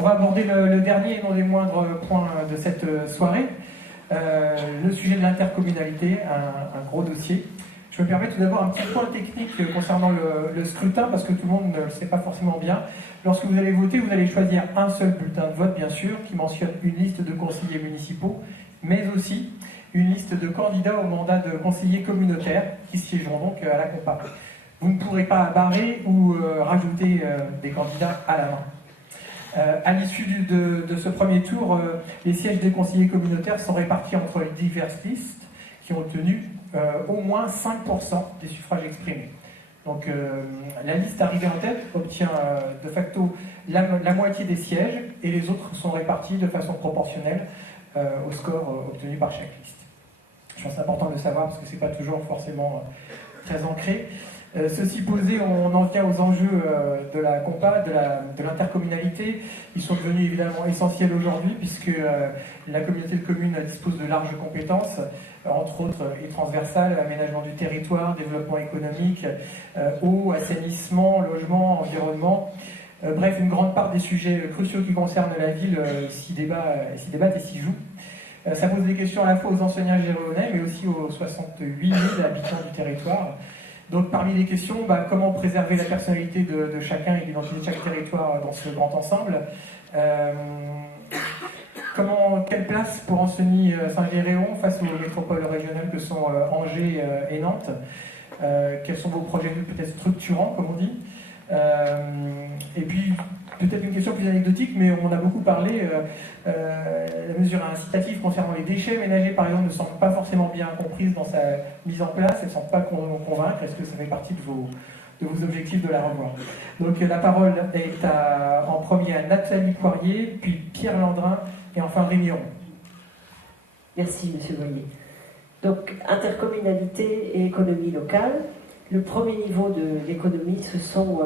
On va aborder le dernier et non des moindres points de cette soirée, le sujet de l'intercommunalité, un gros dossier. Je me permets tout d'abord un petit point technique concernant le scrutin, parce que tout le monde ne le sait pas forcément bien. Lorsque vous allez voter, vous allez choisir un seul bulletin de vote, bien sûr, qui mentionne une liste de conseillers municipaux, mais aussi une liste de candidats au mandat de conseillers communautaires, qui siégeront donc à la compa. Vous ne pourrez pas barrer ou rajouter des candidats à la main. À l'issue de ce premier tour, les sièges des conseillers communautaires sont répartis entre les diverses listes qui ont obtenu au moins 5% des suffrages exprimés. Donc la liste arrivée en tête obtient de facto la moitié des sièges et les autres sont répartis de façon proportionnelle au score obtenu par chaque liste. Je pense que c'est important de le savoir parce que ce n'est pas toujours forcément très ancré. Ceci posé, on en vient aux enjeux de la compa, de l'intercommunalité. Ils sont devenus évidemment essentiels aujourd'hui puisque la communauté de communes dispose de larges compétences, entre autres et transversales, aménagement du territoire, développement économique, eau, assainissement, logement, environnement. Bref, une grande part des sujets cruciaux qui concernent la ville s'y débattent et s'y jouent. Ça pose des questions à la fois aux enseignants girondins, mais aussi aux 68 000 habitants du territoire. Donc parmi les questions, comment préserver la personnalité de chacun et l'identité de chaque territoire dans ce grand ensemble, quelle place pour Ancenis Saint-Géréon face aux métropoles régionales que sont Angers et Nantes, quels sont vos projets peut-être structurants, comme on dit, et puis peut-être une question plus anecdotique, mais on en a beaucoup parlé, la mesure incitative concernant les déchets ménagers, par exemple, ne semble pas forcément bien comprise dans sa mise en place, elle ne semble pas convaincre. Est-ce que ça fait partie de vos objectifs de la revoir? Donc la parole est en premier à Nathalie Poirier, puis Pierre Landrin, et enfin Rémi Ron. Merci, Monsieur Boyer. Donc, intercommunalité et économie locale. Le premier niveau de l'économie, ce sont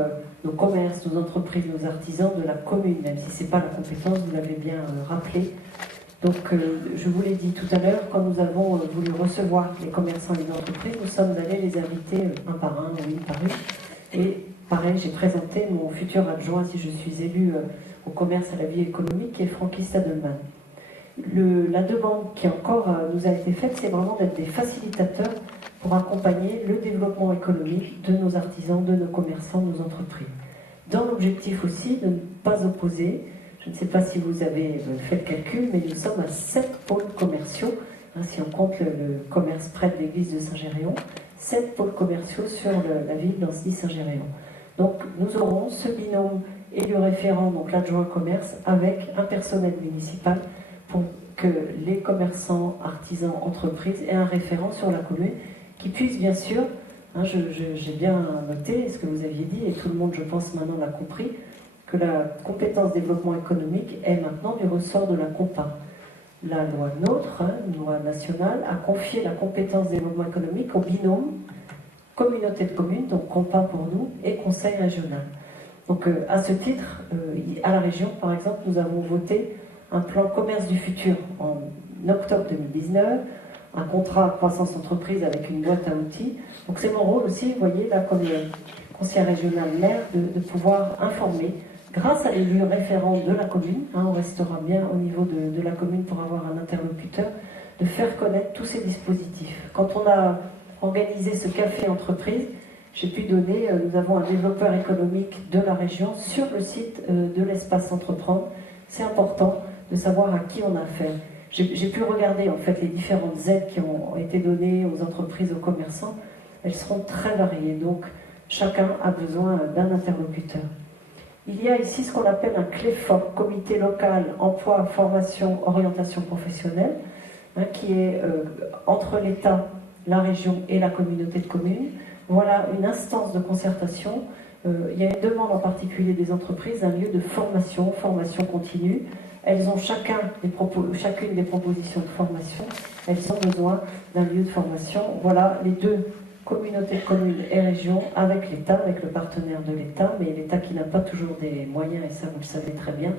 nos commerces, nos entreprises, nos artisans de la commune, même si ce n'est pas la compétence, vous l'avez bien rappelé. Donc, je vous l'ai dit tout à l'heure, quand nous avons voulu recevoir les commerçants et les entreprises, nous sommes allés les inviter un par un, une par une. Et pareil, j'ai présenté mon futur adjoint, si je suis élue au commerce et à la vie économique, qui est Francky Stadelman. La demande qui encore nous a été faite, c'est vraiment d'être des facilitateurs pour accompagner le développement économique de nos artisans, de nos commerçants, de nos entreprises. Dans l'objectif aussi de ne pas opposer, je ne sais pas si vous avez fait le calcul, mais nous sommes à 7 pôles commerciaux, si on compte le commerce près de l'église de Saint-Géréon, 7 pôles commerciaux sur la ville d'Ancenis-Saint-Géréon. Donc nous aurons ce binôme élu référent, donc l'adjoint commerce, avec un personnel municipal pour que les commerçants, artisans, entreprises aient un référent sur la commune qui puisse bien sûr, j'ai bien noté ce que vous aviez dit, et tout le monde, je pense, maintenant l'a compris, que la compétence développement économique est maintenant du ressort de la compa. La loi NOTRe, une loi nationale, a confié la compétence développement économique au binôme communauté de communes, donc compa pour nous, et conseil régional. Donc à ce titre, à la région, par exemple, nous avons voté un plan commerce du futur en octobre 2019, un contrat croissance entreprise avec une boîte à outils. Donc c'est mon rôle aussi, vous voyez, là, comme conseiller régional maire, de pouvoir informer, grâce à l'élu référent de la commune, on restera bien au niveau de la commune pour avoir un interlocuteur, de faire connaître tous ces dispositifs. Quand on a organisé ce café entreprise, j'ai pu donner, nous avons un développeur économique de la région sur le site de l'espace entreprendre. C'est important de savoir à qui on a affaire. J'ai pu regarder en fait les différentes aides qui ont été données aux entreprises, aux commerçants. Elles seront très variées, donc chacun a besoin d'un interlocuteur. Il y a ici ce qu'on appelle un CLEFOP, Comité local emploi, formation, orientation professionnelle, qui est entre l'État, la région et la communauté de communes. Voilà une instance de concertation. Il y a une demande en particulier des entreprises, un lieu de formation continue. Elles ont chacune des propositions de formation. Elles ont besoin d'un lieu de formation. Voilà les deux communautés de communes et régions avec l'État, avec le partenaire de l'État, mais l'État qui n'a pas toujours des moyens, et ça vous le savez très bien,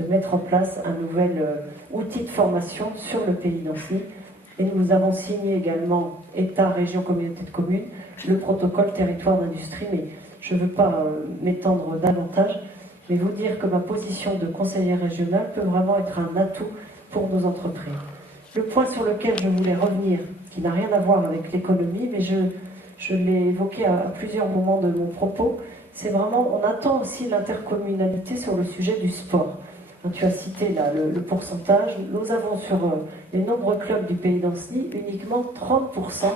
de mettre en place un nouvel outil de formation sur le pays d'Ancenis. Et nous avons signé également État, région, communauté de communes, le protocole territoire d'industrie, mais je ne veux pas m'étendre davantage. mais vous dire que ma position de conseillère régionale peut vraiment être un atout pour nos entreprises. Le point sur lequel je voulais revenir, qui n'a rien à voir avec l'économie, mais je l'ai évoqué à plusieurs moments de mon propos, c'est vraiment, on attend aussi l'intercommunalité sur le sujet du sport. Tu as cité là le pourcentage. Nous avons sur les nombreux clubs du pays d'Ancenis uniquement 30%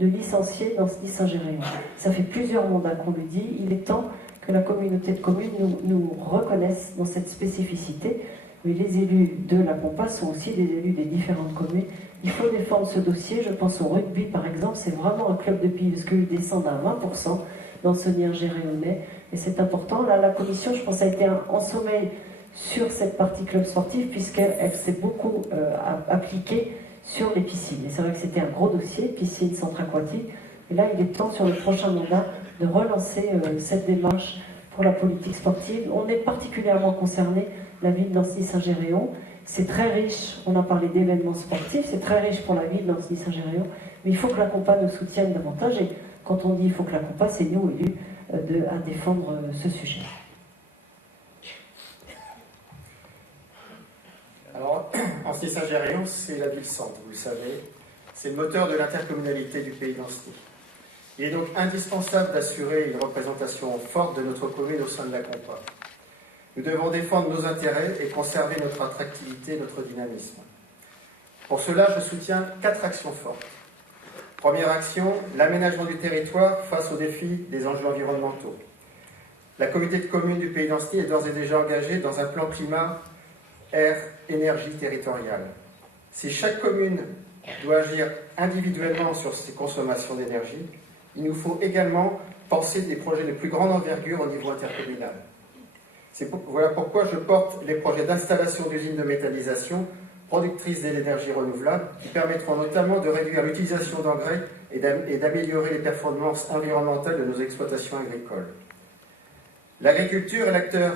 de licenciés d'Ancenis Saint-Géréon. Ça fait plusieurs mandats qu'on le dit. Il est temps que la communauté de communes nous reconnaisse dans cette spécificité. Mais les élus de la Compas sont aussi des élus des différentes communes. Il faut défendre ce dossier. Je pense au rugby par exemple. C'est vraiment un club de pays parce qu'ils descendent à 20% d'Ancenis-Géréonais. Et c'est important. Là, la commission, je pense, a été en sommeil sur cette partie club sportif, puisqu'elle s'est beaucoup appliquée sur les piscines. Et c'est vrai que c'était un gros dossier, piscine, centre aquatique. Et là, il est temps, sur le prochain mandat, de relancer cette démarche pour la politique sportive. On est particulièrement concerné, la ville d'Ancenis-Saint-Géréon. C'est très riche, on a parlé d'événements sportifs, c'est très riche pour la ville d'Ancenis-Saint-Géréon, mais il faut que la Compas nous soutienne davantage. Et quand on dit il faut que la Compas, c'est nous, élus, à défendre ce sujet. Alors, Ancenis-Saint-Géréon, c'est la ville-centre, vous le savez. C'est le moteur de l'intercommunalité du pays d'Ancenis. Il est donc indispensable d'assurer une représentation forte de notre commune au sein de la Compas. Nous devons défendre nos intérêts et conserver notre attractivité, notre dynamisme. Pour cela, je soutiens 4 actions fortes. Première action, l'aménagement du territoire face aux défis des enjeux environnementaux. La communauté de communes du pays d'Ancenis est d'ores et déjà engagée dans un plan climat, air, énergie territoriale. Si chaque commune doit agir individuellement sur ses consommations d'énergie, il nous faut également penser des projets de plus grande envergure au niveau intercommunal. Voilà pourquoi je porte les projets d'installation d'usines de méthanisation productrices d'énergie renouvelable qui permettront notamment de réduire l'utilisation d'engrais et d'améliorer les performances environnementales de nos exploitations agricoles. L'agriculture est l'acteur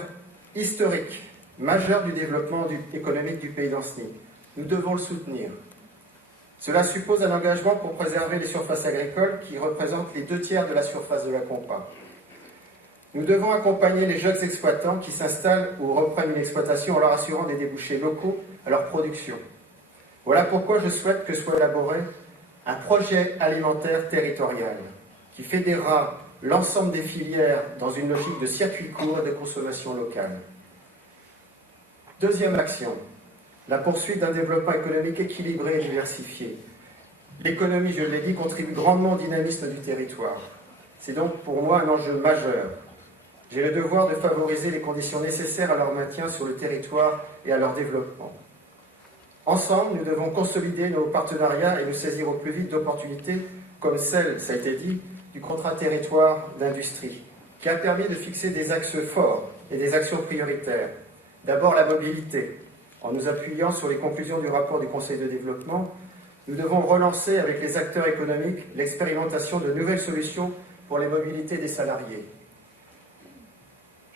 historique majeur du développement économique du pays d'Ancenis. Nous devons le soutenir. Cela suppose un engagement pour préserver les surfaces agricoles qui représentent les 2/3 de la surface de la Compas. Nous devons accompagner les jeunes exploitants qui s'installent ou reprennent une exploitation en leur assurant des débouchés locaux à leur production. Voilà pourquoi je souhaite que soit élaboré un projet alimentaire territorial qui fédérera l'ensemble des filières dans une logique de circuit court et de consommation locale. Deuxième action, la poursuite d'un développement économique équilibré et diversifié. L'économie, je l'ai dit, contribue grandement au dynamisme du territoire. C'est donc pour moi un enjeu majeur. J'ai le devoir de favoriser les conditions nécessaires à leur maintien sur le territoire et à leur développement. Ensemble, nous devons consolider nos partenariats et nous saisir au plus vite d'opportunités comme celle, ça a été dit, du contrat territoire d'industrie, qui a permis de fixer des axes forts et des actions prioritaires. D'abord la mobilité. En nous appuyant sur les conclusions du rapport du Conseil de développement, nous devons relancer avec les acteurs économiques l'expérimentation de nouvelles solutions pour les mobilités des salariés.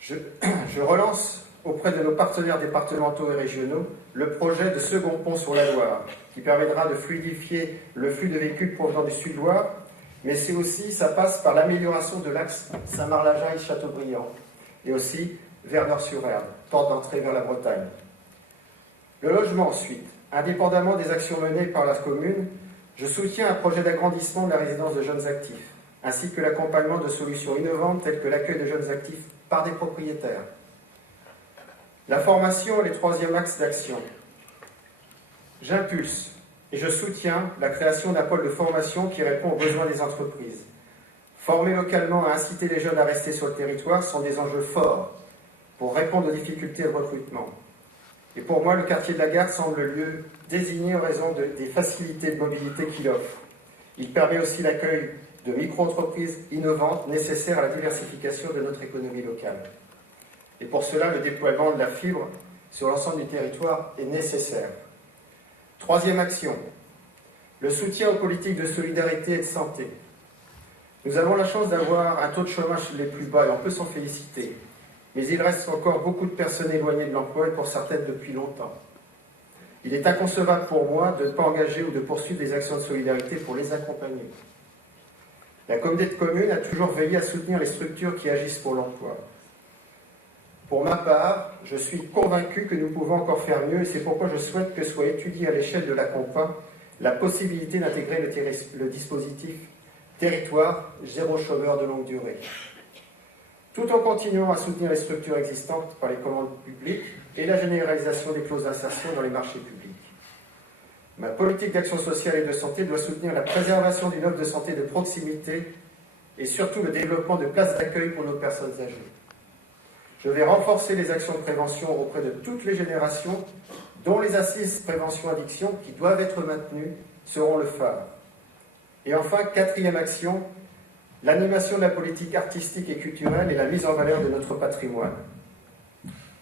Je relance auprès de nos partenaires départementaux et régionaux le projet de second pont sur la Loire, qui permettra de fluidifier le flux de véhicules provenant du Sud-Loire, mais c'est aussi, ça passe par l'amélioration de l'axe Saint-Marc-la-Jaille-Châteaubriand, et aussi vers Nord-sur-Erdre, porte d'entrée vers la Bretagne. Le logement ensuite. Indépendamment des actions menées par la commune, je soutiens un projet d'agrandissement de la résidence de jeunes actifs, ainsi que l'accompagnement de solutions innovantes telles que l'accueil de jeunes actifs par des propriétaires. La formation est le troisième axe d'action. J'impulse et je soutiens la création d'un pôle de formation qui répond aux besoins des entreprises. Former localement et inciter les jeunes à rester sur le territoire sont des enjeux forts pour répondre aux difficultés de recrutement. Et pour moi, le quartier de la Gare semble le lieu désigné en raison des facilités de mobilité qu'il offre. Il permet aussi l'accueil de micro-entreprises innovantes nécessaires à la diversification de notre économie locale. Et pour cela, le déploiement de la fibre sur l'ensemble du territoire est nécessaire. Troisième action, le soutien aux politiques de solidarité et de santé. Nous avons la chance d'avoir un taux de chômage les plus bas et on peut s'en féliciter. Mais il reste encore beaucoup de personnes éloignées de l'emploi et pour certaines depuis longtemps. Il est inconcevable pour moi de ne pas engager ou de poursuivre des actions de solidarité pour les accompagner. La communauté de communes a toujours veillé à soutenir les structures qui agissent pour l'emploi. Pour ma part, je suis convaincu que nous pouvons encore faire mieux et c'est pourquoi je souhaite que soit étudiée à l'échelle de la COMPA la possibilité d'intégrer le dispositif territoire zéro chômeur de longue durée. Tout en continuant à soutenir les structures existantes par les commandes publiques et la généralisation des clauses d'insertion dans les marchés publics. Ma politique d'action sociale et de santé doit soutenir la préservation d'une offre de santé de proximité et surtout le développement de places d'accueil pour nos personnes âgées. Je vais renforcer les actions de prévention auprès de toutes les générations, dont les assises prévention-addiction, qui doivent être maintenues, seront le phare. Et enfin, quatrième action, l'animation de la politique artistique et culturelle et la mise en valeur de notre patrimoine.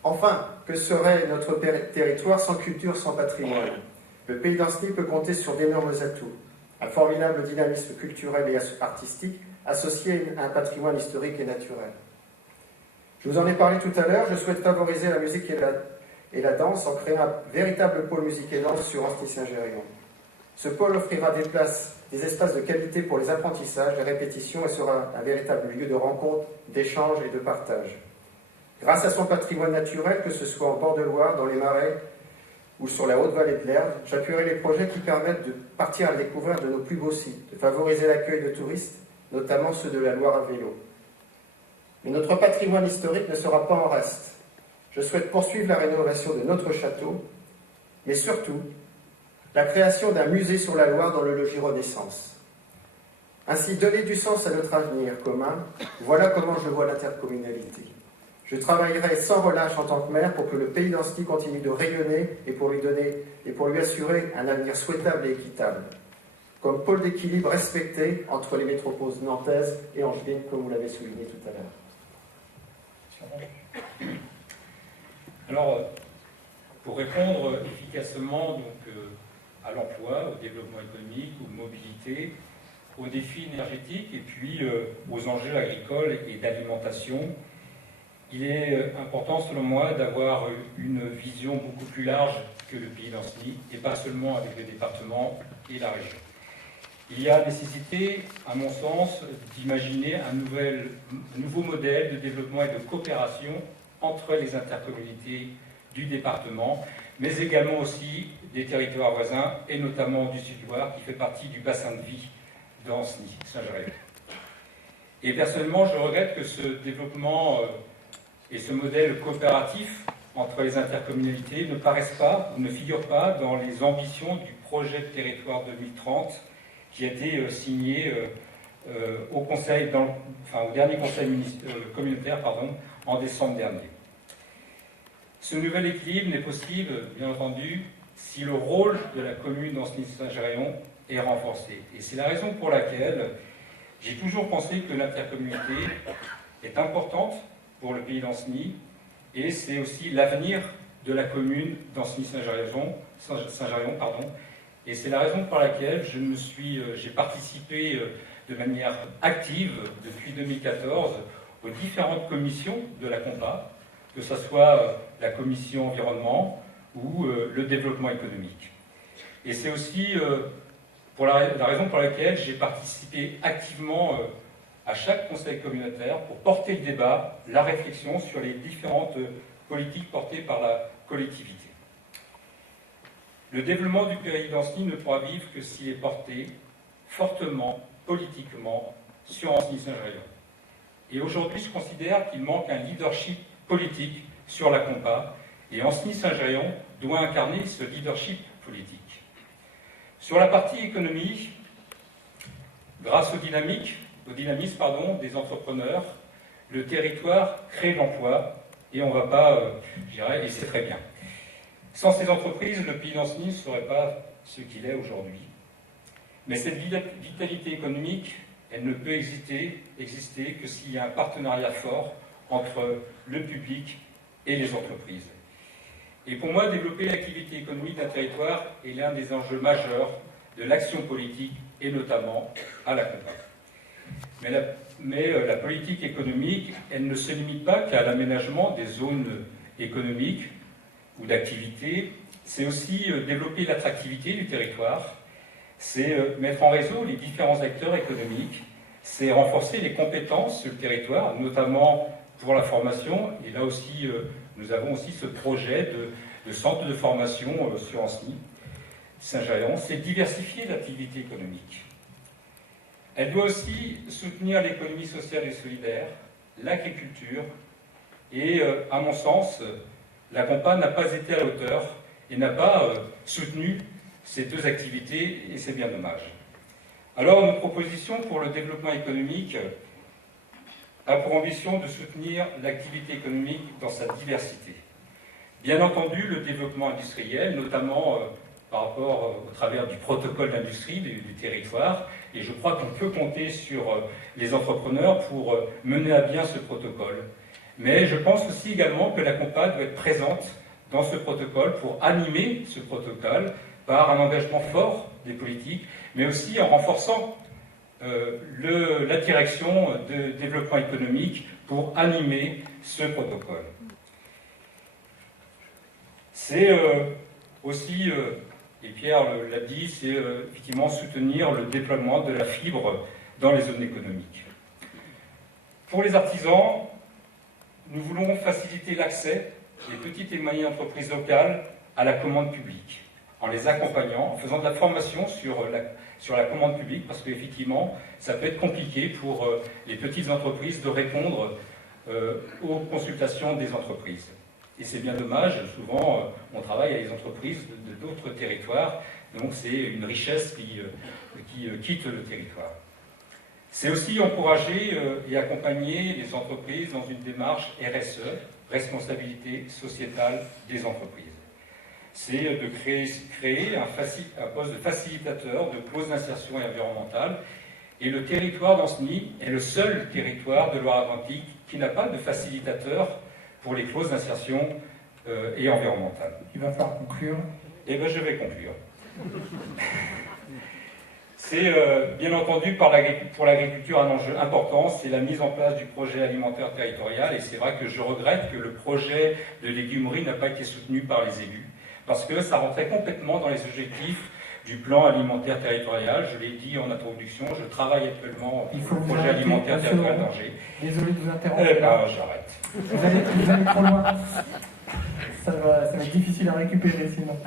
Enfin, que serait notre territoire sans culture, sans patrimoine? Le Pays d'Ancenis peut compter sur d'énormes atouts. Un formidable dynamisme culturel et artistique associé à un patrimoine historique et naturel. Je vous en ai parlé tout à l'heure, je souhaite favoriser la musique et la danse en créant un véritable pôle musique et danse sur Ancenis-Saint-Géréon. Ce pôle offrira des espaces de qualité pour les apprentissages, les répétitions et sera un véritable lieu de rencontre, d'échange et de partage. Grâce à son patrimoine naturel, que ce soit en bord de Loire, dans les marais ou sur la haute vallée de l'Erdre, j'appuierai les projets qui permettent de partir à la découverte de nos plus beaux sites, de favoriser l'accueil de touristes, notamment ceux de la Loire à vélo. Mais notre patrimoine historique ne sera pas en reste. Je souhaite poursuivre la rénovation de notre château, mais surtout la création d'un musée sur la Loire dans le logis Renaissance. Ainsi, donner du sens à notre avenir commun, voilà comment je vois l'intercommunalité. Je travaillerai sans relâche en tant que maire pour que le Pays d'Ancenis continue de rayonner et pour lui assurer un avenir souhaitable et équitable, comme pôle d'équilibre respecté entre les métropoles nantaises et angevines, comme vous l'avez souligné tout à l'heure. Alors, pour répondre efficacement à l'emploi, au développement économique, aux mobilités, aux défis énergétiques et puis aux enjeux agricoles et d'alimentation, il est important, selon moi, d'avoir une vision beaucoup plus large que le Pays d'Ancenis et pas seulement avec le département et la région. Il y a nécessité, à mon sens, d'imaginer un nouveau modèle de développement et de coopération entre les intercommunalités du département, mais également aussi des territoires voisins, et notamment du Sud-Loire, qui fait partie du bassin de vie d'Ancenis, Saint-Géréon. Et personnellement, je regrette que ce développement et ce modèle coopératif entre les intercommunalités ne paraissent pas, ou ne figurent pas dans les ambitions du projet de territoire 2030 qui a été signé au dernier conseil communautaire en décembre dernier. Ce nouvel équilibre n'est possible, bien entendu, si le rôle de la commune d'Ancenis-Saint-Géréon est renforcé. Et c'est la raison pour laquelle j'ai toujours pensé que l'intercommunalité est importante pour le Pays d'Ancenis, et c'est aussi l'avenir de la commune d'Ancenis-Saint-Géréon, et c'est la raison pour laquelle j'ai participé de manière active depuis 2014 aux différentes commissions de la COMPA, que ce soit la commission environnement ou le développement économique. Et c'est aussi la raison pour laquelle j'ai participé activement à chaque conseil communautaire pour porter le débat, la réflexion sur les différentes politiques portées par la collectivité. Le développement du Pays d'Ancenis ne pourra vivre que s'il est porté fortement, politiquement, sur Ancenis-Saint-Géréon. Et aujourd'hui, je considère qu'il manque un leadership politique sur la COMPA, et Ancenis-Saint-Géréon doit incarner ce leadership politique. Sur la partie économie, grâce au dynamisme des entrepreneurs, le territoire crée de l'emploi, et on ne va pas, et c'est très bien. Sans ces entreprises, le Pays d'Ancenis ne serait pas ce qu'il est aujourd'hui. Mais cette vitalité économique, elle ne peut exister que s'il y a un partenariat fort entre le public et les entreprises. Et pour moi, développer l'activité économique d'un territoire est l'un des enjeux majeurs de l'action politique, et notamment à la COMPA. Mais la politique économique, elle ne se limite pas qu'à l'aménagement des zones économiques ou d'activité, c'est aussi développer l'attractivité du territoire, c'est mettre en réseau les différents acteurs économiques, c'est renforcer les compétences sur le territoire, notamment pour la formation. Et là aussi, nous avons aussi ce projet de centre de formation sur Ancenis, Saint-Géréon, c'est diversifier l'activité économique. Elle doit aussi soutenir l'économie sociale et solidaire, l'agriculture, et à mon sens, la Compa n'a pas été à la hauteur et n'a pas soutenu ces deux activités, et c'est bien dommage. Alors, nos propositions pour le développement économique a pour ambition de soutenir l'activité économique dans sa diversité. Bien entendu, le développement industriel, notamment par rapport au travers du protocole d'industrie du territoire, et je crois qu'on peut compter sur les entrepreneurs pour mener à bien ce protocole. Mais je pense aussi également que la Compa doit être présente dans ce protocole pour animer ce protocole par un engagement fort des politiques, mais aussi en renforçant la direction de développement économique pour animer ce protocole. C'est aussi, et Pierre l'a dit, c'est effectivement soutenir le déploiement de la fibre dans les zones économiques. Pour les artisans, nous voulons faciliter l'accès des petites et moyennes entreprises locales à la commande publique, en les accompagnant, en faisant de la formation sur la commande publique, parce qu'effectivement, ça peut être compliqué pour les petites entreprises de répondre aux consultations des entreprises. Et c'est bien dommage, souvent on travaille avec des entreprises de d'autres territoires, donc c'est une richesse qui quitte le territoire. C'est aussi encourager et accompagner les entreprises dans une démarche RSE, responsabilité sociétale des entreprises. C'est de créer un poste de facilitateur de clauses d'insertion environnementale. Et le territoire d'Ancenis est le seul territoire de Loire-Atlantique qui n'a pas de facilitateur pour les clauses d'insertion et environnementale. Il va falloir conclure. Eh bien, je vais conclure. C'est bien entendu pour l'agriculture un enjeu important, c'est la mise en place du projet alimentaire territorial, et c'est vrai que je regrette que le projet de légumerie n'a pas été soutenu par les élus, parce que ça rentrait complètement dans les objectifs du plan alimentaire territorial. Je l'ai dit en introduction, je travaille actuellement au projet alimentaire territorial d'Angers. Désolé de vous interrompre. Eh ben, j'arrête. Vous allez trop loin. Ça va être difficile à récupérer sinon.